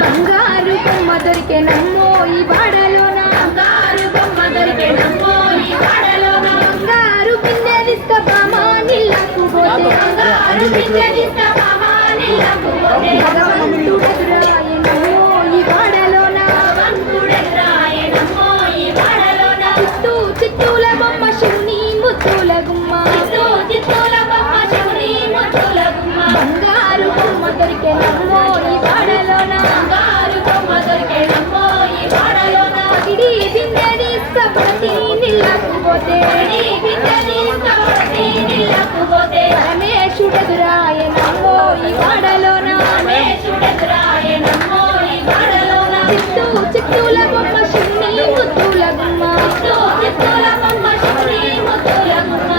బంగారు బొమ్మ దొరికే నమ్మో ఈ వాడలోన బంగారు పిన్నె తీసుకబామా నీళ్ళకు పోతే భగవంతుడెదురాయనమ్మో ఈ వాడలోన చిత్తూ చిత్తూల బొమ్మ శివుని ముద్దుల గుమ్మ బంగారు బొమ్మ దొరికే నమ్మో ఈ వాడలోన పగిడి బిందె తీసుకబడి నీళ్ళకు పోతే పరమేశుడెదురాయనమ్మో ఈ వాడలోన చిత్తూ చిత్తూల బొమ్మ శివుని ముద్దుల గుమ్మ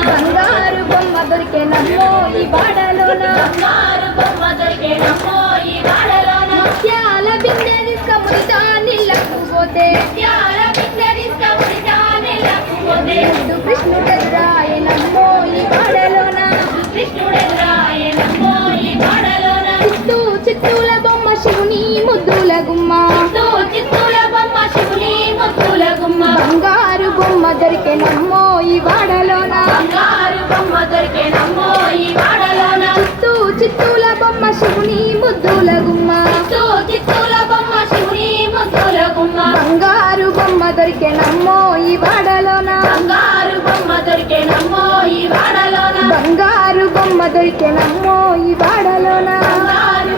బంగారు బొమ్మ దొరికే నమ్మో ఈ వాడలోన ముత్యాల బిందె తీసుకముడితా నీళ్ళకు పోతే కృష్ణుడెదురాయనమ్మో ఈ వాడలోన చిత్తూ చిత్తూల బొమ్మ శివుని ముద్దుల గుమ్మ బంగారు బొమ్మ దొరికే నమ్మో ఈ వాడలోన చిత్తూ చిత్తూల బొమ్మ శివుని ముద్దుల గుమ్మ బంగారు బొమ్మ దొరికే నమ్మో ఈ వాడలోన బంగారు బొమ్మ దొరికే నమ్మో ఈ వాడలోన బంగారు బొమ్మ దొరికే నమ్మో ఈ వాడలోన బంగారు